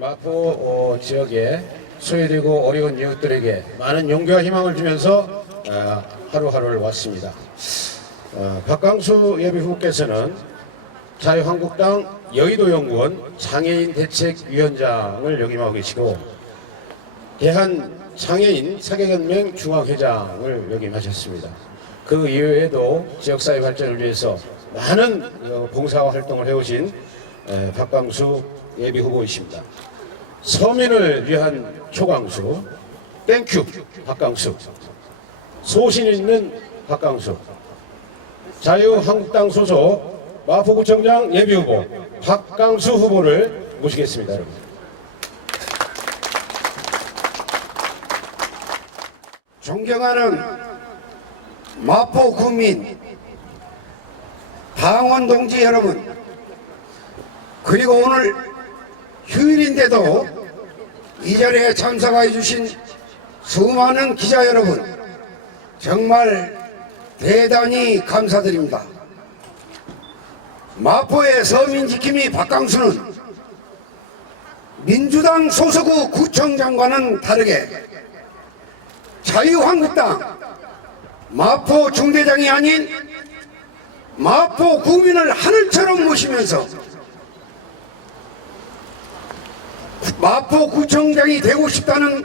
마포 지역에 소외되고 어려운 이웃들에게 많은 용기와 희망을 주면서 하루하루를 왔습니다. 박강수 예비후보께서는 자유한국당 여의도연구원 장애인 대책위원장을 역임하고 계시고 대한장애인 사계연맹 중앙회장을 역임하셨습니다. 그 이외에도 지역사회 발전을 위해서 많은 봉사와 활동을 해오신 박강수 예비후보이십니다. 서민을 위한 초강수, 땡큐 박강수, 소신 있는 박강수, 자유한국당 소속 마포구청장 예비후보 박강수 후보를 모시겠습니다. 여러분. 존경하는 마포 구민, 방원 동지 여러분, 그리고 오늘 휴일인데도 이 자리에 참석해 주신 수많은 기자 여러분, 정말 대단히 감사드립니다. 마포의 서민지킴이 박강수는 민주당 소속의 구청장과는 다르게 자유한국당 마포 중대장이 아닌 마포 구민을 하늘처럼 모시면서 마포 구청장이 되고 싶다는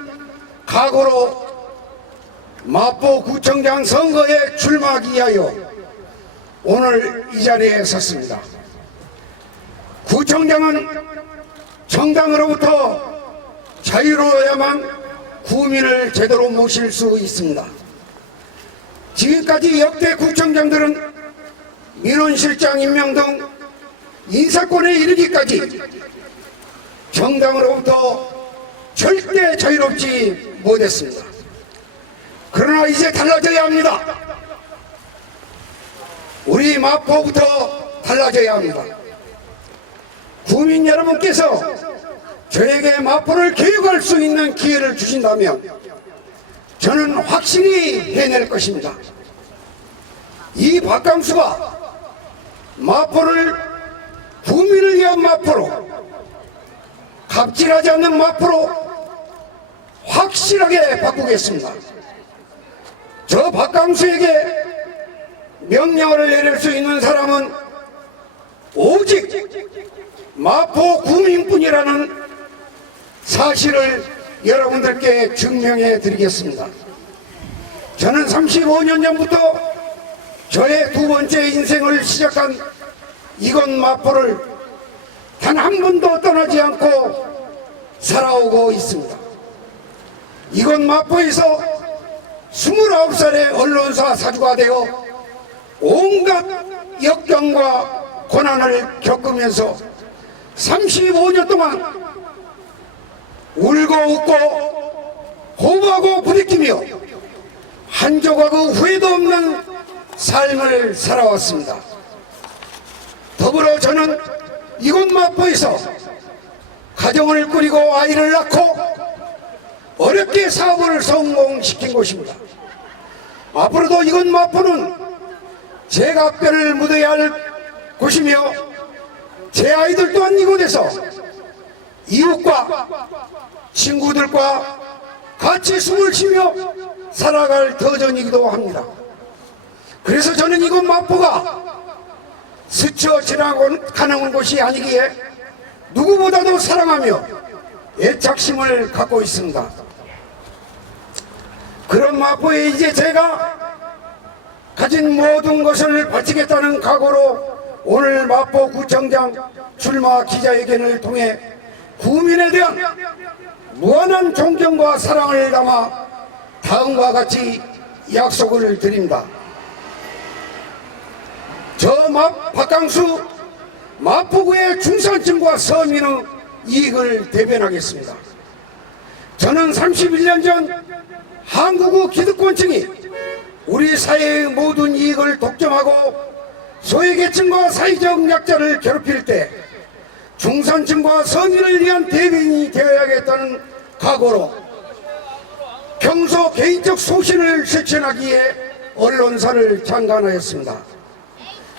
각오로 마포 구청장 선거에 출마하기 위하여 오늘 이 자리에 섰습니다. 구청장은 정당으로부터 자유로워야만 구민을 제대로 모실 수 있습니다. 지금까지 역대 구청장들은 민원실장 임명 등 인사권에 이르기까지 정당으로부터 절대 자유롭지 못했습니다. 그러나 이제 달라져야 합니다. 우리 마포부터 달라져야 합니다. 구민 여러분께서 저에게 마포를 개혁할 수 있는 기회를 주신다면 저는 확실히 해낼 것입니다. 이 박강수가 마포를 구민을 위한 마포로, 갑질하지 않는 마포로 확실하게 바꾸겠습니다. 저 박강수에게 명령을 내릴 수 있는 사람은 오직 마포 구민뿐이라는 사실을 여러분들께 증명해 드리겠습니다. 저는 35년 전부터 저의 두 번째 인생을 시작한 이곳 마포를 단 한 번도 떠나지 않고 살아오고 있습니다. 이곳 마포에서 29살의 언론사 사주가 되어 온갖 역경과 고난을 겪으면서 35년 동안 울고 웃고 호흡하고 부딪히며 한 조각의 후회도 없는 삶을 살아왔습니다. 더불어 저는 이곳 마포에서 가정을 꾸리고 아이를 낳고 어렵게 사업을 성공시킨 곳입니다. 앞으로도 이곳 마포는 제가 뼈를 묻어야 할 곳이며 제 아이들 또한 이곳에서 이웃과 친구들과 같이 숨을 쉬며 살아갈 터전이기도 합니다. 그래서 저는 이곳 마포가 스쳐 지나가는 곳이 아니기에 누구보다도 사랑하며 애착심을 갖고 있습니다. 그런 마포에 이제 제가 가진 모든 것을 바치겠다는 각오로 오늘 마포구청장 출마 기자회견을 통해 구민에 대한 무한한 존경과 사랑을 담아 다음과 같이 약속을 드립니다. 저 박강수 마포구의 중산층과 서민의 이익을 대변하겠습니다. 저는 31년 전 한국의 기득권층이 우리 사회의 모든 이익을 독점하고 소외계층과 사회적 약자를 괴롭힐 때 중산층과 서민을 위한 대변인이 되어야겠다는 각오로 평소 개인적 소신을 실천하기 위해 언론사를 창간하였습니다.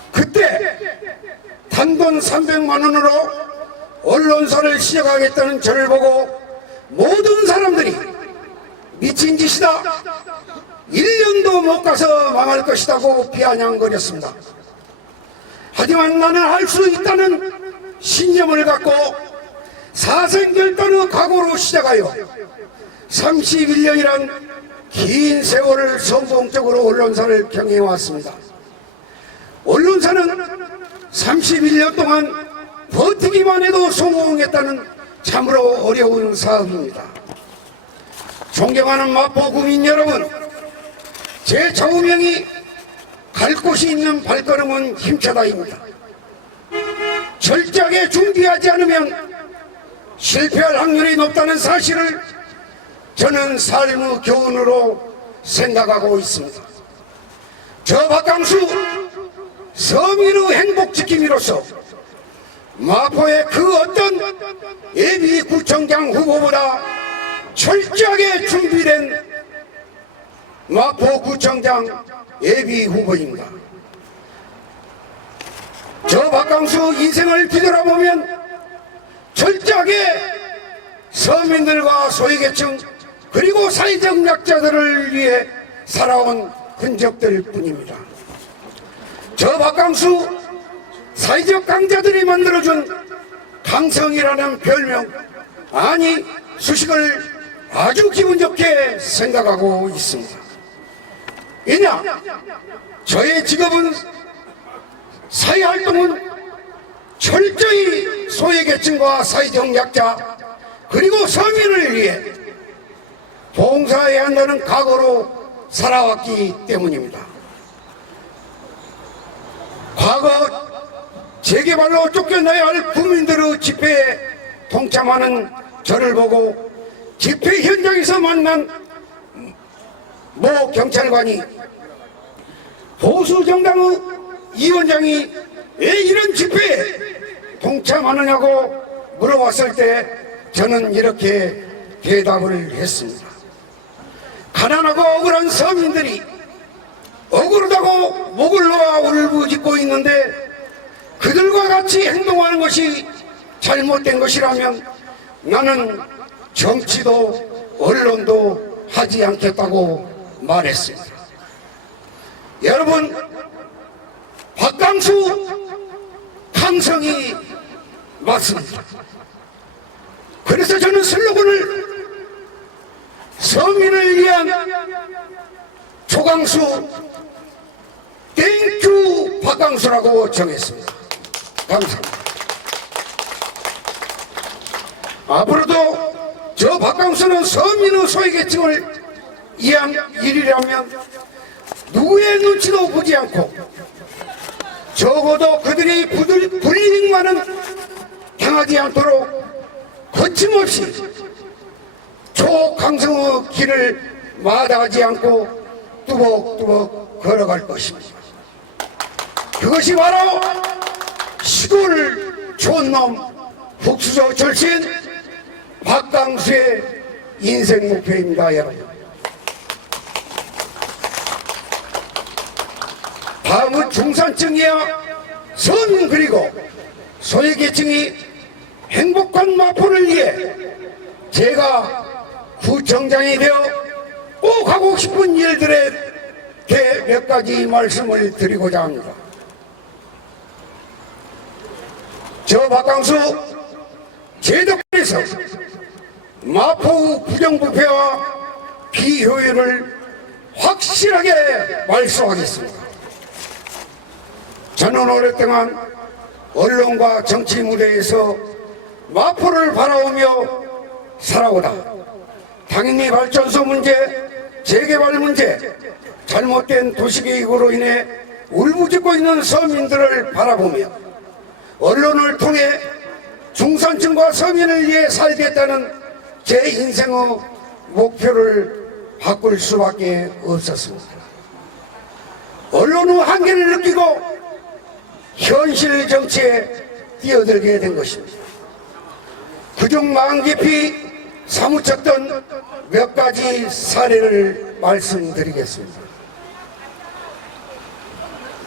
그때 단돈 300만 원으로 언론사를 시작하겠다는 저를 보고 모든 사람들이 미친 짓이다, 1년도 못 가서 망할 것이라고 비아냥거렸습니다. 하지만 나는 할 수 있다는 신념을 갖고 사생결단의 각오로 시작하여 31년이란 긴 세월을 성공적으로 언론사를 경영해왔습니다. 언론사는 31년 동안 버티기만 해도 성공했다는 참으로 어려운 사업입니다. 존경하는 마포 구민 여러분, 제 좌우명이 갈 곳이 있는 발걸음은 힘차다입니다. 철저하게 준비하지 않으면 실패할 확률이 높다는 사실을 저는 삶의 교훈으로 생각하고 있습니다. 저 박강수 서민의 행복지킴이로서 마포의 그 어떤 예비구청장 후보보다 철저하게 준비된 마포구청장 예비후보입니다. 저 박강수 인생을 뒤돌아보면 철저하게 서민들과 소외계층 그리고 사회적 약자들을 위해 살아온 흔적들 뿐입니다. 저 박강수 사회적 강자들이 만들어준 강성이라는 별명, 아니 수식을 아주 기분 좋게 생각하고 있습니다. 왜냐? 저의 직업은 사회활동은 철저히 소외계층과 사회적 약자 그리고 서민을 위해 봉사해야 한다는 각오로 살아왔기 때문입니다. 과거 재개발로 쫓겨나야 할 국민들의 집회에 동참하는 저를 보고 집회 현장에서 만난 모 경찰관이 보수 정당의 위원장이 왜 이런 집회에 동참하느냐고 물어봤을 때 저는 이렇게 대답을 했습니다. 가난하고 억울한 서민들이 억울하다고 목을 놓아 울부짖고 있는데 그들과 같이 행동하는 것이 잘못된 것이라면 나는 정치도 언론도 하지 않겠다고 말했습니다. 여러분, 박강수 강성이 맞습니다. 그래서 저는 슬로건을 서민을 위한 조강수 땡큐 박강수라고 정했습니다. 감사합니다. 앞으로도 저 박강수는 서민의 소외계층을 위한 일이라면 누구의 눈치도 보지 않고 적어도 그들이 불이익만은 당하지 않도록 거침없이 초강성의 길을 마다하지 않고 뚜벅뚜벅 걸어갈 것입니다. 그것이 바로 시골 촌놈 북수저 출신 박강수의 인생 목표입니다. 여러분, 다음은 중산층이야 서민 그리고 소외계층이 행복한 마포를 위해 제가 구청장이 되어 꼭 하고 싶은 일들에 대해 몇 가지 말씀을 드리고자 합니다. 저 박강수 제도권에서 마포의 부정부패와 비효율을 확실하게 말소하겠습니다. 저는 오랫동안 언론과 정치 무대에서 마포를 바라보며 살아오다 당연히 발전소 문제, 재개발 문제, 잘못된 도시계획으로 인해 울부짖고 있는 서민들을 바라보며 언론을 통해 중산층과 서민을 위해 살겠다는 제 인생의 목표를 바꿀 수밖에 없었습니다. 언론의 한계를 느끼고 현실 정치에 뛰어들게 된 것입니다. 그중 마음 깊이 사무쳤던 몇 가지 사례를 말씀드리겠습니다.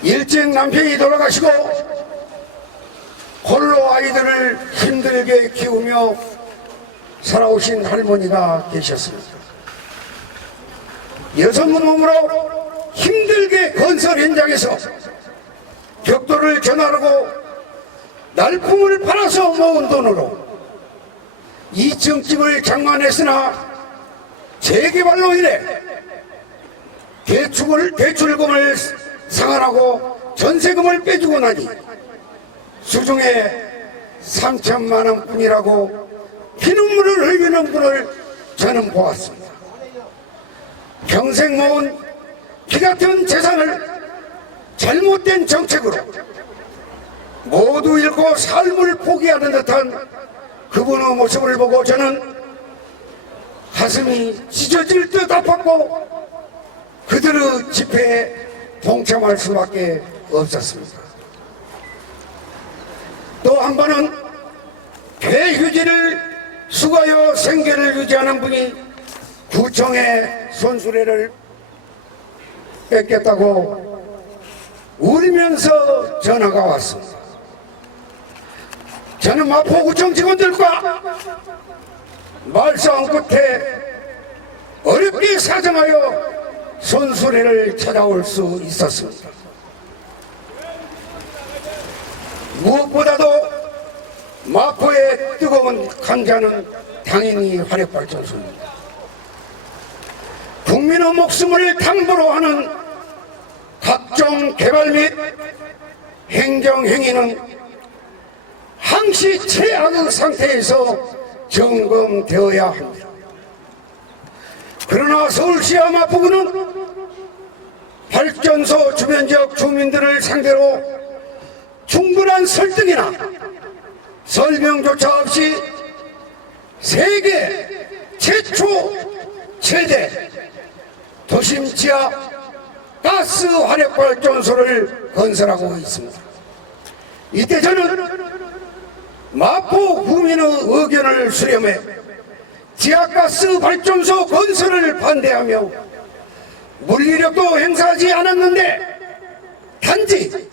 일찍 남편이 돌아가시고 홀로 아이들을 힘들게 키우며 살아오신 할머니가 계셨습니다. 6몸으로 힘들게 건설 현장에서 벽돌을 전하르고 날품을 팔아서 모은 돈으로 2층 집을 장만했으나 재개발로 인해 대출금을 상환하고 전세금을 빼주고 나니 수중에 3천만 원뿐이라고 피눈물을 흘리는 분을 저는 보았습니다. 평생 모은 피같은 재산을 잘못된 정책으로 모두 잃고 삶을 포기하는 듯한 그분의 모습을 보고 저는 가슴이 찢어질 듯 아팠고 그들의 집회에 동참할 수밖에 없었습니다. 또 한 번은 폐휴지를 수거하여 생계를 유지하는 분이 구청에 손수레를 뺏겼다고 울면서 전화가 왔습니다. 저는 마포구청 직원들과 말싸움 끝에 어렵게 사정하여 손수레를 찾아올 수 있었습니다. 무엇보다도 마포의 뜨거운 감자는 당연히 화력발전소입니다. 국민의 목숨을 담보로 하는 각종 개발 및 행정행위는 항시 최악의 상태에서 점검되어야 합니다. 그러나 서울시와 마포구는 발전소 주변 지역 주민들을 상대로 충분한 설득이나 설명조차 없이 세계 최초 최대 도심 지하 가스 화력발전소를 건설하고 있습니다. 이때 저는 마포 구민의 의견을 수렴해 지하가스 발전소 건설을 반대하며 물리력도 행사하지 않았는데 단지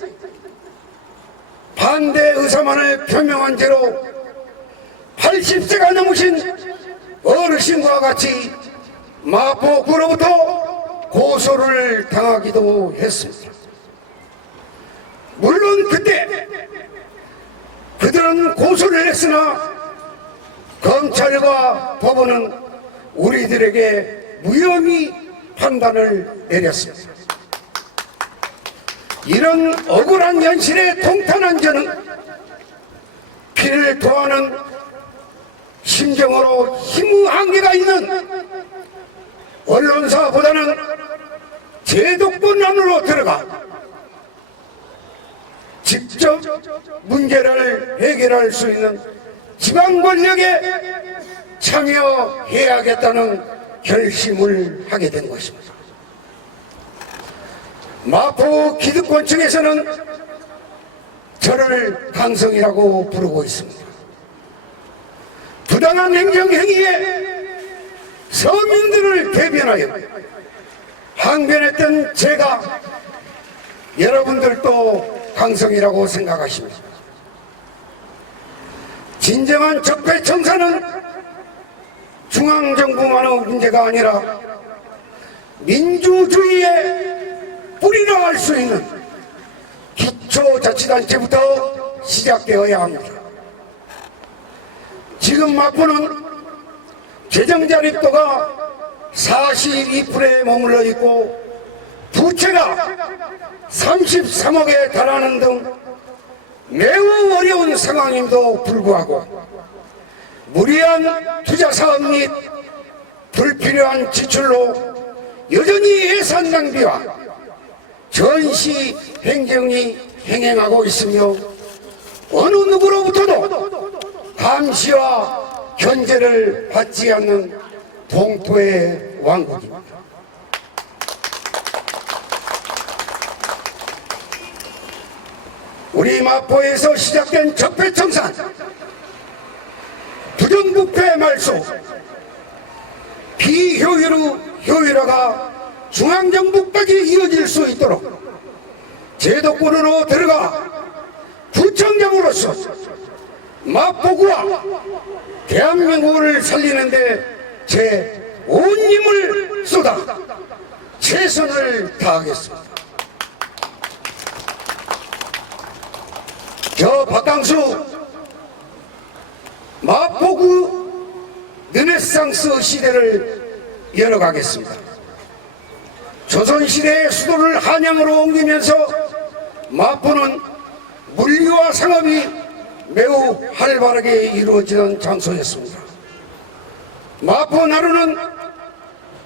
반대 의사만을 표명한 채로 80세가 넘으신 어르신과 같이 마포구로부터 고소를 당하기도 했습니다. 물론 그때 그들은 고소를 했으나 검찰과 법원은 우리들에게 무혐의 판단을 내렸습니다. 이런 억울한 현실에 통탄한 저는 피를 토하는 심정으로 힘의 한계가 있는 언론사보다는 제도권 안으로 들어가 직접 문제를 해결할 수 있는 지방 권력에 참여해야겠다는 결심을 하게 된 것입니다. 마포 기득권층에서는 저를 강성이라고 부르고 있습니다. 부당한 행정행위에 서민들을 대변하여 항변했던 제가 여러분들도 강성이라고 생각하십니다. 진정한 적폐청산은 중앙정부만의 문제가 아니라 민주주의의 뿌리라 할 수 있는 기초자치단체부터 시작되어야 합니다. 지금 마포는 재정자립도가 42%에 머물러 있고 부채가 33억에 달하는 등 매우 어려운 상황임에도 불구하고 무리한 투자사업 및 불필요한 지출로 여전히 예산 낭비와 전시 행정이 행행하고 있으며 어느 누구로부터도 감시와 견제를 받지 않는 동토의 왕국입니다. 우리 마포에서 시작된 적폐청산, 부정부패 말소, 비효율화가 중앙정부까지 이어질 수 있도록 제도권으로 들어가 구청장으로서 마포구와 대한민국을 살리는데 제 온 힘을 쏟아 최선을 다하겠습니다. 저 박강수 마포구 르네상스 시대를 열어가겠습니다. 조선시대의 수도를 한양으로 옮기면서 마포는 물류와 상업이 매우 활발하게 이루어지던 장소였습니다. 마포 나루는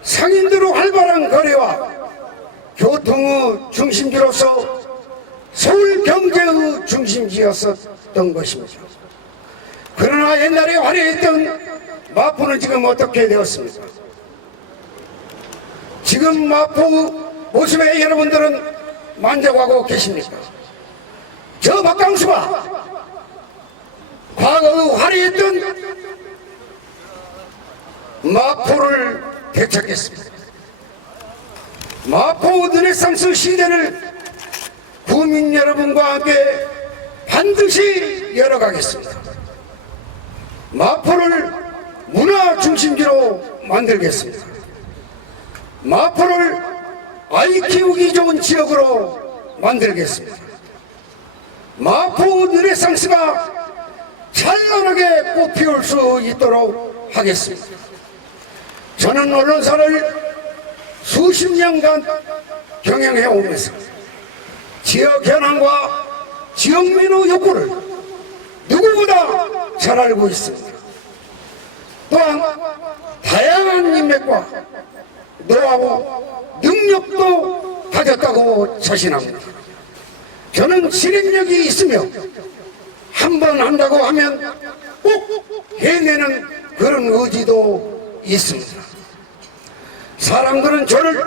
상인들의 활발한 거래와 교통의 중심지로서 서울 경제의 중심지였었던 것입니다. 그러나 옛날에 화려했던 마포는 지금 어떻게 되었습니까? 지금 마포 모습에 여러분들은 만족하고 계십니까? 저 박강수가 과거의 화려했던 마포를 되찾겠습니다. 마포 르네상스 시대를 국민 여러분과 함께 반드시 열어가겠습니다. 마포를 문화 중심지로 만들겠습니다. 마포를 아이 키우기 좋은 지역으로 만들겠습니다. 마포 르네상스가 찬란하게 꽃피울 수 있도록 하겠습니다. 저는 언론사를 수십 년간 경영해 오면서 지역 현안과 지역민의 욕구를 누구보다 잘 알고 있습니다. 또한 다양한 인맥과 노하우, 능력도 가졌다고 자신합니다. 저는 실행력이 있으며 한 번 한다고 하면 꼭 해내는 그런 의지도 있습니다. 사람들은 저를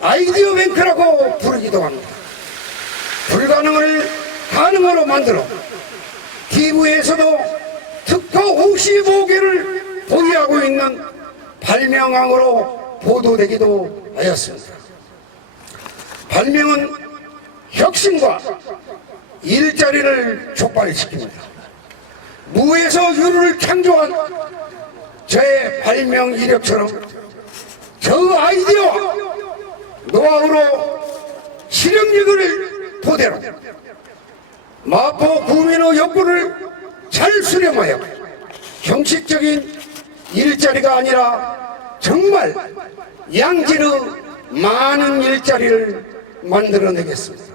아이디어 뱅크라고 부르기도 합니다. 불가능을 가능으로 만들어 TV에서도 특허 55개를 보유하고 있는 발명왕으로 보도되기도 하였습니다. 발명은 혁신과 일자리를 촉발시킵니다. 무에서 유를 창조한 저의 발명 이력처럼 저 아이디어 노하우로 실행력을 토대로 마포 구민의 욕구를 잘 수렴하여 형식적인 일자리가 아니라 정말 양질의 많은 일자리를 만들어내겠습니다.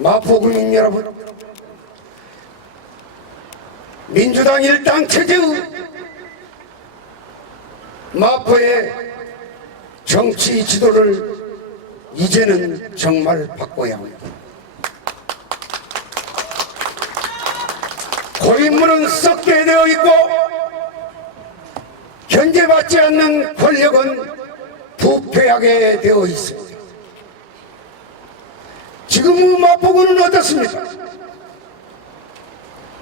마포 구민 여러분, 민주당 일당 체제의 마포의 정치 지도를 이제는 정말 바꿔야 합니다. 고인물은 썩게 되어 있고 견제받지 않는 권력은 부패하게 되어 있습니다. 지금 마포구는 어떻습니까?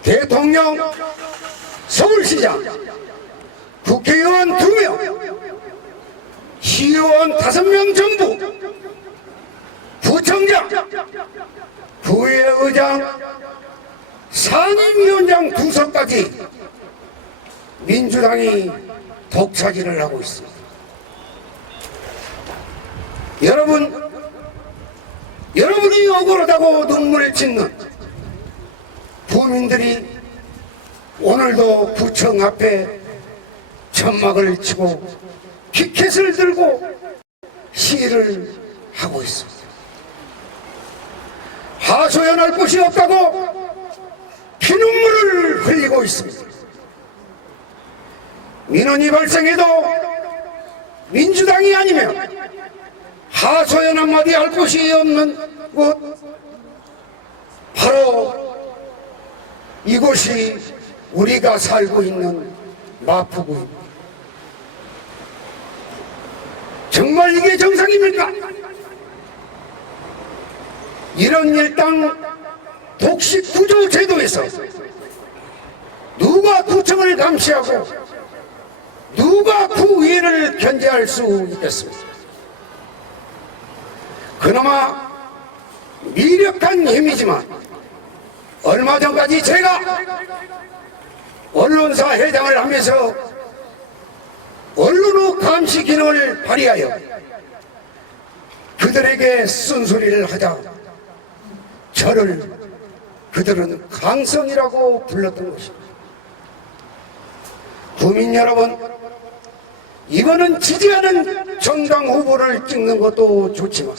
대통령, 서울시장, 국회의원 2명, 시의원 5명 정부, 구청장, 구의회의장, 상임위원장 2석까지 민주당이 독차지를 하고 있습니다. 여러분이 억울하다고 눈물을 짓는 부민들이 오늘도 구청 앞에 천막을 치고 피켓을 들고 시위를 하고 있습니다. 하소연할 곳이 없다고 피눈물을 흘리고 있습니다. 민원이 발생해도 민주당이 아니면 하소연 한마디 할 곳이 없는 곳, 바로 이곳이 우리가 살고 있는 마포구입니다. 정말 이게 정상입니까? 이런 일당 독식 구조 제도에서 누가 구청을 감시하고 누가 구의회를 견제할 수 있겠습니까? 그나마 미력한 힘이지만 얼마 전까지 제가 언론사 회장을 하면서 언론의 감시 기능을 발휘하여 그들에게 쓴소리를 하자 저를 그들은 강성이라고 불렀던 것입니다. 국민 여러분, 이거는 지지하는 정당 후보를 찍는 것도 좋지만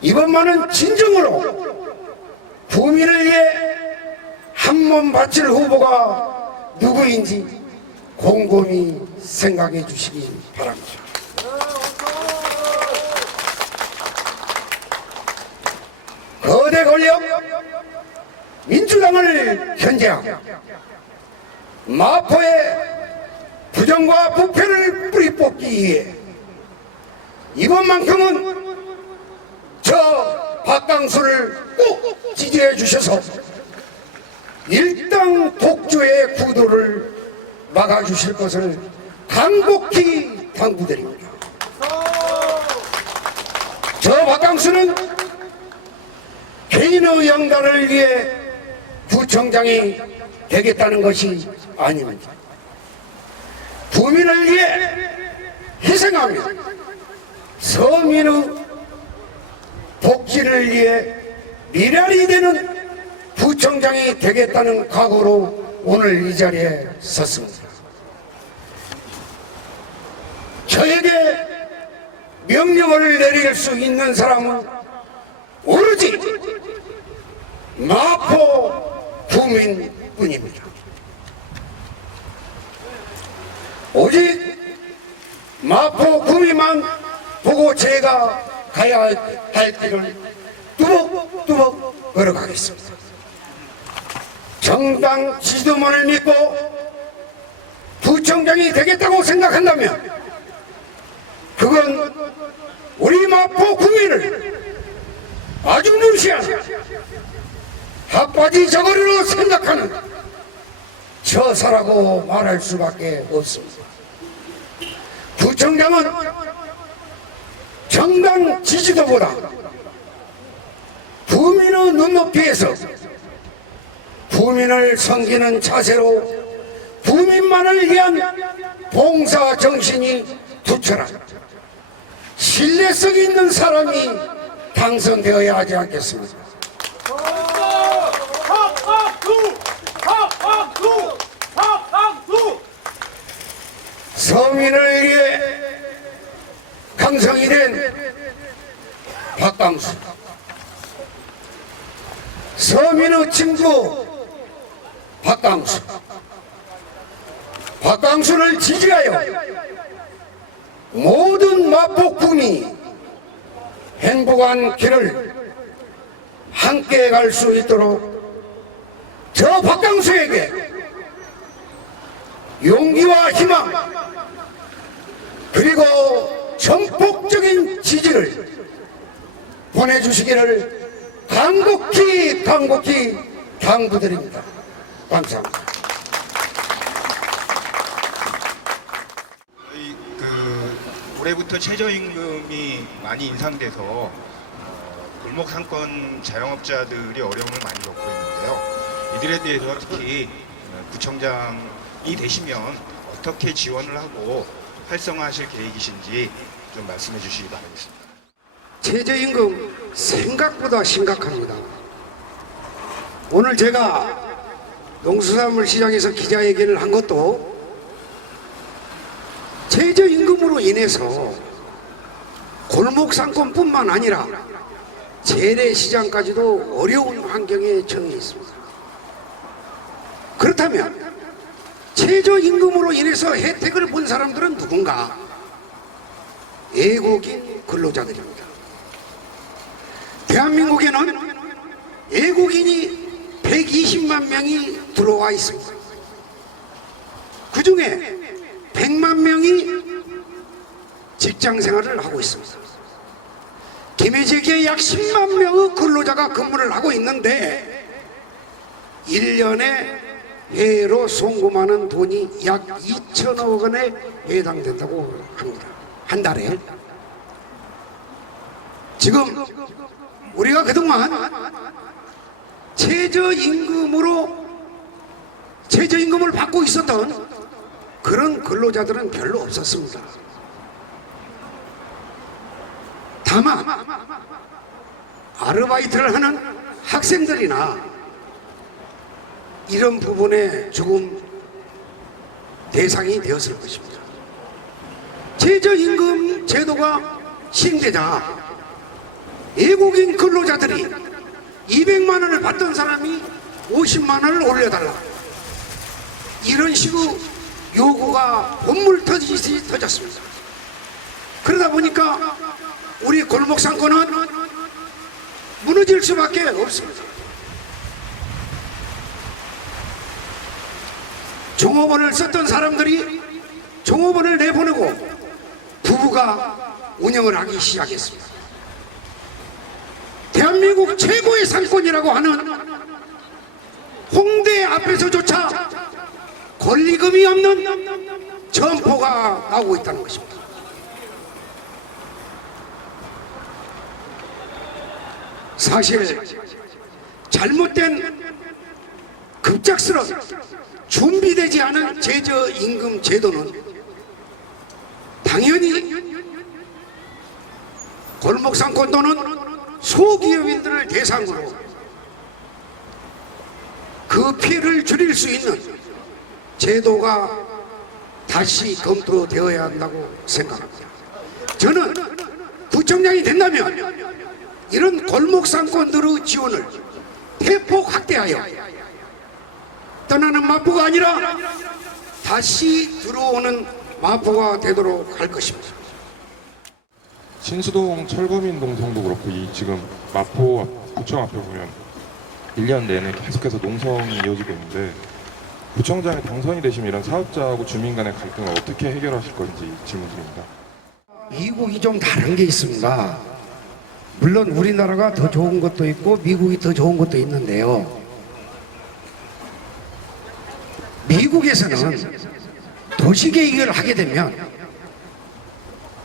이번만은 진정으로 국민을 위해 한 몸 바칠 후보가 누구인지 곰곰이 생각해 주시기 바랍니다. 거대 권력 민주당을 견제하고 마포의 부정과 부패를 뿌리 뽑기 위해 이번만큼은 저 박강수를 꼭 지지해 주셔서 일당 독주의 구도를 막아주실 것을 간곡히 당부드립니다. 저 박강수는 개인의 영달을 위해 구청장이 되겠다는 것이 아닙니다. 국민을 위해 희생하며 서민의 복지를 위해 미랄이 되는 구청장이 되겠다는 각오로 오늘 이 자리에 섰습니다. 저에게 명령을 내릴 수 있는 사람은 오로지 마포 구민뿐입니다. 오직 마포 구민만 보고 제가 가야 할 길을 뚜벅뚜벅 걸어가겠습니다. 정당 지도만을 믿고 구청장이 되겠다고 생각한다면 그건 우리 마포 구민을 아주 무시한 핫바지 저고리로 생각하는 처사라고 말할 수밖에 없습니다. 구청장은 정당 지지도보다 구민의 눈높이에서 구민을 섬기는 자세로 구민만을 위한 봉사 정신이 투철한 신뢰성 있는 사람이 당선되어야 하지 않겠습니까? 서민을 위해 강성이 된 박강수, 서민의 친구 박강수, 박강수를 지지하여 모든 마포 구민이 행복한 길을 함께 갈 수 있도록 저 박강수에게 용기와 희망 그리고 전폭적인 지지를 보내주시기를 간곡히 당부드립니다. 감사합니다. 올해부터 최저임금이 많이 인상돼서 골목 상권 자영업자들이 어려움을 많이 겪고 있는데요. 이들에 대해서 특히 구청장이 되시면 어떻게 지원을 하고 활성화하실 계획이신지 좀 말씀해 주시기 바라겠습니다. 최저임금 생각보다 심각합니다. 오늘 제가 농수산물 시장에서 기자회견을 한 것도 최저임금으로 인해서 골목상권뿐만 아니라 재래시장까지도 어려운 환경에 처해 있습니다. 그렇다면 최저임금으로 인해서 혜택을 본 사람들은 누군가? 애국인 근로자들입니다. 대한민국에는 애국인이 120만 명이 들어와 있습니다. 그 중에 100만 명이 직장생활을 하고 있습니다. 김해제기에 약 10만 명의 근로자가 근무를 하고 있는데 1년에 해외로 송금하는 돈이 약 2천억 원에 해당된다고 합니다. 한 달에. 지금 우리가 그동안 최저임금을 받고 있었던 그런 근로자들은 별로 없었습니다. 다만 아르바이트를 하는 학생들이나 이런 부분에 조금 대상이 되었을 것입니다. 최저임금 제도가 시행되자 외국인 근로자들이 200만 원을 받던 사람이 50만 원을 올려달라, 이런 식으로 요구가 본물 터지듯이 터졌습니다. 그러다 보니까 우리 골목 상권은 무너질 수밖에 없습니다. 종업원을 썼던 사람들이 종업원을 내보내고 부부가 운영을 하기 시작했습니다. 대한민국 최고의 상권이라고 하는 홍대 앞에서조차 권리금이 없는 점포가 나오고 있다는 것입니다. 사실 잘못된 급작스러운 준비되지 않은 최저임금 제도는 당연히 골목상권 또는 소기업인들을 대상으로 그 피해를 줄일 수 있는 제도가 다시 검토되어야 한다고 생각합니다. 저는 구청장이 된다면 이런 골목상권들의 지원을 대폭 확대하여 떠나는 마포가 아니라 다시 들어오는 마포가 되도록 할 것입니다. 신수동 철거민농성도 그렇고 이 지금 마포 구청 앞에 보면 1년 내내 계속해서 농성이 이어지고 있는데 구청장이 당선이 되시면 이런 사업자하고 주민 간의 갈등을 어떻게 해결하실 건지 질문드립니다. 미국이 좀 다른 게 있습니다. 물론 우리나라가 더 좋은 것도 있고 미국이 더 좋은 것도 있는데요. 미국에서는 도시계획을 하게 되면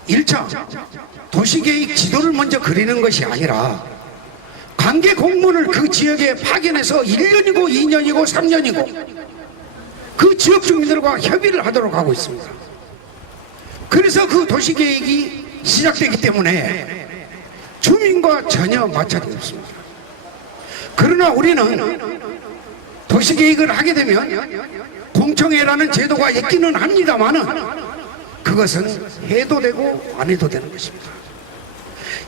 1차 도시계획 지도를 먼저 그리는 것이 아니라 관계 공무원을 그 지역에 파견해서 1년이고 2년이고 3년이고 그 지역 주민들과 협의를 하도록 하고 있습니다. 그래서 그 도시계획이 시작되기 때문에 주민과 전혀 마찰이 없습니다. 그러나 우리는 도시계획을 하게 되면 공청회라는 제도가 있기는 합니다만은 그것은 해도 되고 안 해도 되는 것입니다.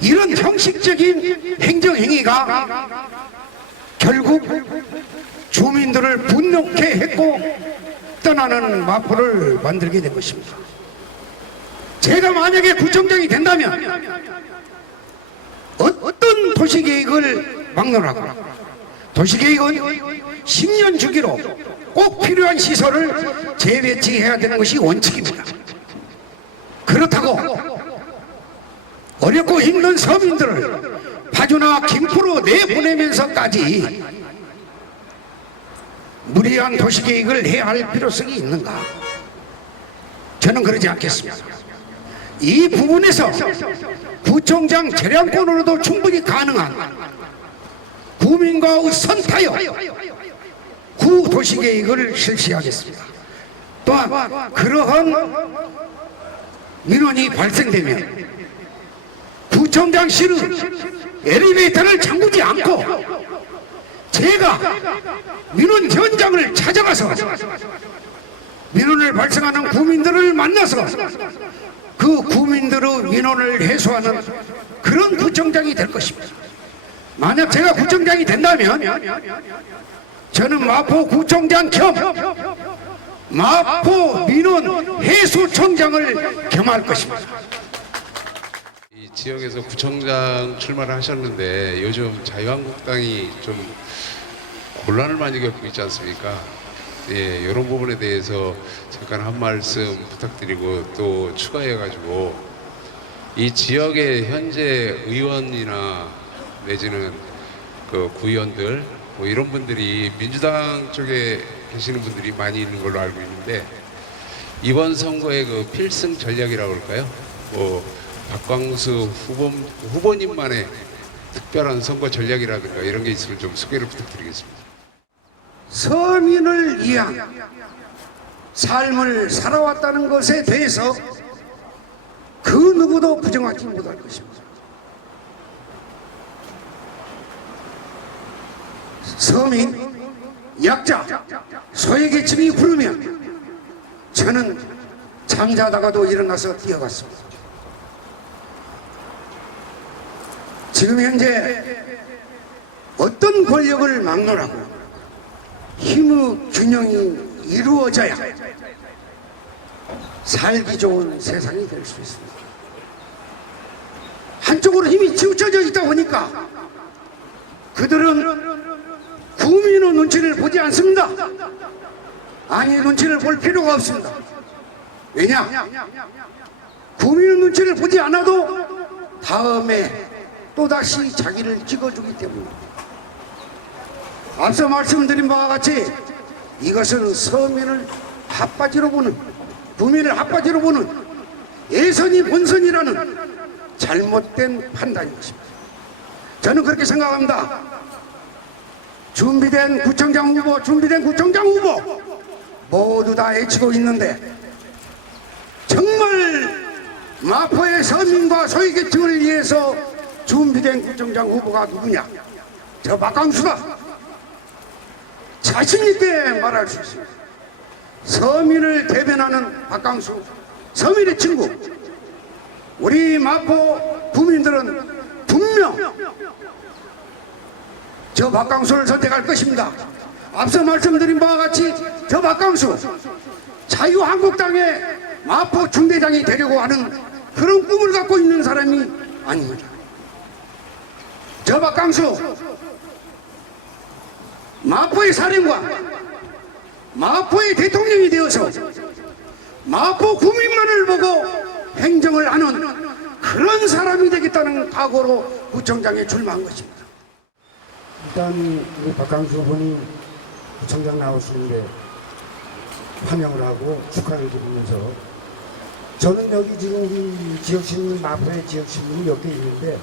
이런 형식적인 행정행위가 결국 주민들을 분노케 했고 떠나는 마포를 만들게 된 것입니다. 제가 만약에 구청장이 된다면 어떤 도시계획을 막론하고 도시계획은 10년 주기로 꼭 필요한 시설을 재배치해야 되는 것이 원칙입니다. 그렇다고 어렵고 힘든 서민들을 파주나 김포로 내보내면서까지 무리한 도시계획을 해야 할 필요성이 있는가? 저는 그러지 않겠습니다. 이 부분에서 구청장 재량권으로도 충분히 가능한 구민과의 선타협 구도시계획을 실시하겠습니다. 또한 그러한 민원이 발생되면 구청장실은 엘리베이터를 잠그지 않고 제가 민원 현장을 찾아가서 민원을 발생하는 구민들을 만나서 그 구민들의 민원을 해소하는 그런 구청장이 될 것입니다. 만약 제가 구청장이 된다면 저는 마포 구청장 겸 마포 민원 해소청장을 겸할 것입니다. 이 지역에서 구청장 출마를 하셨는데 요즘 자유한국당이 좀 곤란을 많이 겪고 있지 않습니까? 예, 이런 부분에 대해서 잠깐 한 말씀 부탁드리고 또 추가해가지고 이 지역의 현재 의원이나 내지는 그 구의원들 뭐 이런 분들이 민주당 쪽에 계시는 분들이 많이 있는 걸로 알고 있는데 이번 선거의 그 필승 전략이라고 할까요? 뭐 박광수 후보님만의 특별한 선거 전략이라든가 이런 게 있으면 좀 소개를 부탁드리겠습니다. 서민을 위한 삶을 살아왔다는 것에 대해서 그 누구도 부정하지 못할 것입니다. 서민, 약자, 소외계층이 부르면 저는 잠자다가도 일어나서 뛰어갔습니다. 지금 현재 어떤 권력을 막론하고 힘의 균형이 이루어져야 살기 좋은 세상이 될 수 있습니다. 한쪽으로 힘이 치우쳐져 있다 보니까 그들은 국민의 눈치를 보지 않습니다. 아니, 눈치를 볼 필요가 없습니다. 왜냐? 국민의 눈치를 보지 않아도 다음에 또다시 자기를 찍어주기 때문입니다. 앞서 말씀드린 바와 같이 이것은 서민을 핫바지로 보는, 국민을 핫바지로 보는 예선이 본선이라는 잘못된 판단인 것입니다. 저는 그렇게 생각합니다. 준비된 구청장 후보 모두 다 외치고 있는데 정말 마포의 서민과 소외계층을 위해서 준비된 구청장 후보가 누구냐? 저 박광수다. 자신있게 말할 수 있습니다. 서민을 대변하는 박광수, 서민의 친구. 우리 마포 구민들은 분명 저 박광수를 선택할 것입니다. 앞서 말씀드린 바와 같이 저 박광수 자유한국당의 마포 중대장이 되려고 하는 그런 꿈을 갖고 있는 사람이 아닙니다. 저 박광수 마포의 사령관, 마포의 대통령이 되어서 마포 구민만을 보고 행정을 하는 그런 사람이 되겠다는 각오로 구청장에 출마한 것입니다. 일단 우리 박광수 후보님 구청장 나오시는데 환영을 하고 축하를 드리면서 저는 여기 지금 우리 지역신문, 마포의 지역신문이 몇 개 있는데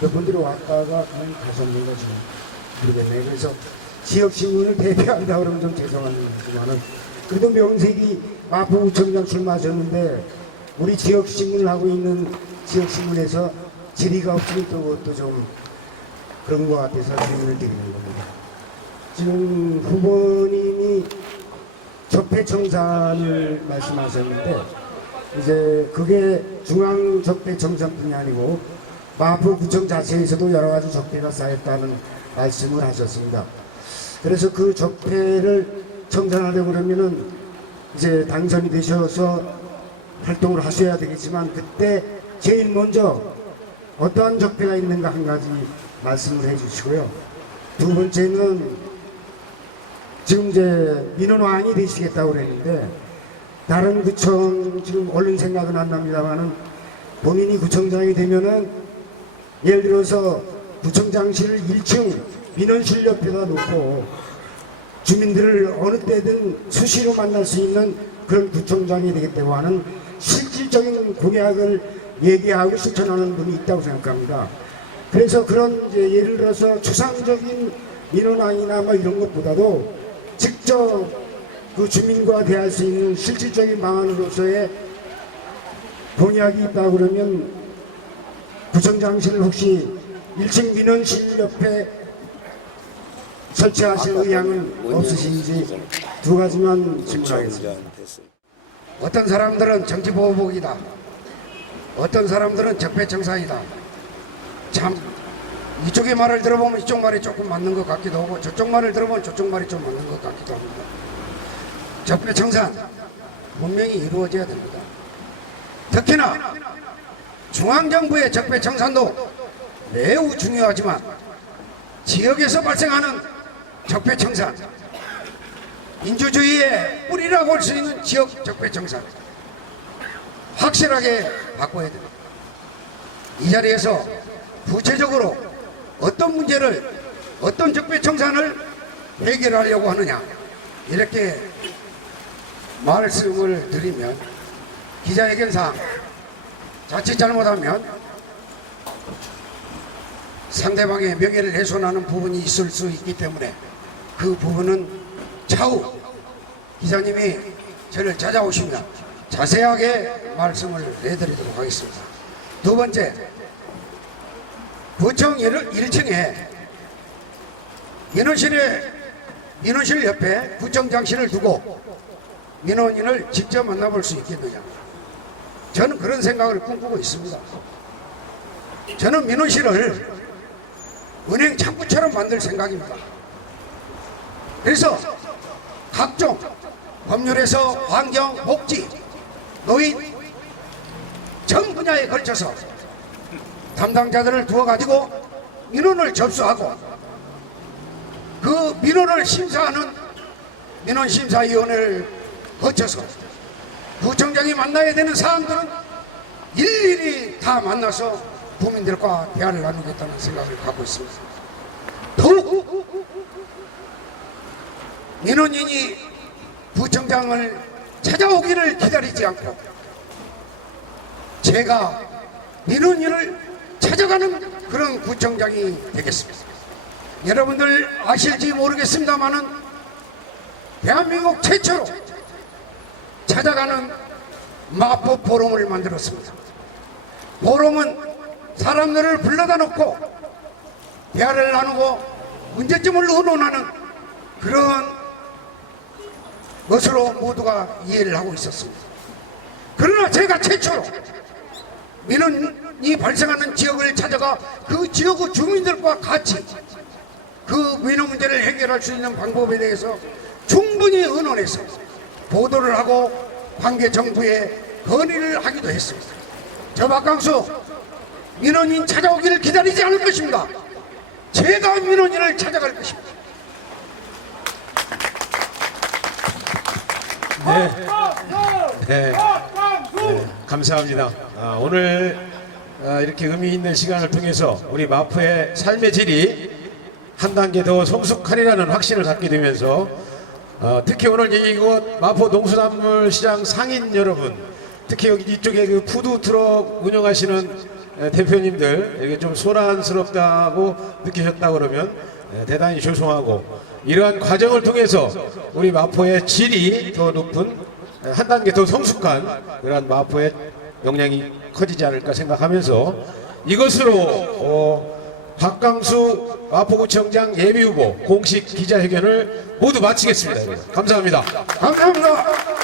몇 분들이 왔다가 한 5명가 지금 모르겠네요. 그래서 지역신문을 대표한다 그러면 좀 죄송하지만은 그래도 명색이 마포구청장 출마하셨는데 우리 지역신문을 하고 있는 지역신문에서 질의가 없으니 또 그것도 좀 그런 것 같아서 질문을 드리는 겁니다. 지금 후보님이 적폐청산을 말씀하셨는데 이제 그게 중앙적폐청산뿐이 아니고 마포구청 자체에서도 여러 가지 적폐가 쌓였다는 말씀을 하셨습니다. 그래서 그 적폐를 청산하려고 그러면은 이제 당선이 되셔서 활동을 하셔야 되겠지만 그때 제일 먼저 어떠한 적폐가 있는가 한 가지 말씀을 해주시고요. 두 번째는 지금 이제 민원왕이 되시겠다고 그랬는데 다른 구청 지금 얼른 생각은 안 납니다만은 본인이 구청장이 되면은 예를 들어서 구청장실 1층 민원실 옆에다 놓고 주민들을 어느 때든 수시로 만날 수 있는 그런 구청장이 되겠다고 하는 실질적인 공약을 얘기하고 실천하는 분이 있다고 생각합니다. 그래서 그런 이제 예를 들어서 추상적인 민원항이나 뭐 이런 것보다도 직접 그 주민과 대할 수 있는 실질적인 방안으로서의 공약이 있다 그러면 구청장실 혹시 1층 민원실 옆에 설치하실 의향은 없으신지 두 가지만 질문하겠습니다. 어떤 사람들은 정치보복이다. 어떤 사람들은 적폐청산이다. 참 이쪽의 말을 들어보면 이쪽 말이 조금 맞는 것 같기도 하고 저쪽 말을 들어보면 저쪽 말이 좀 맞는 것 같기도 합니다. 적폐청산 분명히 이루어져야 됩니다. 특히나 중앙정부의 적폐청산도 매우 중요하지만 지역에서 발생하는 적폐청산, 민주주의의 뿌리라고 할 수 있는 지역 적폐청산 확실하게 바꿔야 됩니다. 이 자리에서 구체적으로 어떤 문제를, 어떤 적폐청산을 해결하려고 하느냐 이렇게 말씀을 드리면 기자회견상 자칫 잘못하면 상대방의 명예를 훼손하는 부분이 있을 수 있기 때문에 그 부분은 차후 기자님이 저를 찾아오시면 자세하게 말씀을 해드리도록 하겠습니다. 두 번째, 구청 1층에 민원실 옆에 구청장실을 두고 민원인을 직접 만나볼 수 있겠느냐. 저는 그런 생각을 꿈꾸고 있습니다. 저는 민원실을 은행 창구처럼 만들 생각입니다. 그래서 각종 법률에서 환경, 복지, 노인 전 분야에 걸쳐서 담당자들을 두어가지고 민원을 접수하고 그 민원을 심사하는 민원심사위원회를 거쳐서 구청장이 만나야 되는 사항들은 일일이 다 만나서 국민들과 대화를 나누겠다는 생각을 갖고 있습니다. 더욱 민원인이 구청장을 찾아오기를 기다리지 않고 제가 민원인을 찾아가는 그런 구청장이 되겠습니다. 여러분들 아실지 모르겠습니다만은 대한민국 최초로 찾아가는 마포 포럼을 만들었습니다. 포럼은 사람들을 불러다 놓고 대화를 나누고 문제점을 의논하는 그런 것으로 모두가 이해를 하고 있었습니다. 그러나 제가 최초로 민원이 발생하는 지역을 찾아가 그 지역의 주민들과 같이 그 민원 문제를 해결할 수 있는 방법에 대해서 충분히 의논해서 보도를 하고 관계 정부에 건의를 하기도 했습니다. 저 박강수 민원인 찾아오기를 기다리지 않을 것입니다. 제가 민원인을 찾아갈 것입니다. 네, 감사합니다. 오늘 이렇게 의미 있는 시간을 통해서 우리 마포의 삶의 질이 한 단계 더 성숙하리라는 확신을 갖게 되면서 특히 오늘 이곳 마포 농수산물 시장 상인 여러분, 특히 여기 이쪽에 그 푸드 트럭 운영하시는 대표님들 이게 좀 소란스럽다고 느끼셨다 그러면 대단히 죄송하고, 이러한 과정을 통해서 우리 마포의 질이 더 높은 한 단계 더 성숙한 그러한 마포의 역량이 커지지 않을까 생각하면서 이것으로 박강수 마포구청장 예비후보 공식 기자회견을 모두 마치겠습니다. 감사합니다. 감사합니다.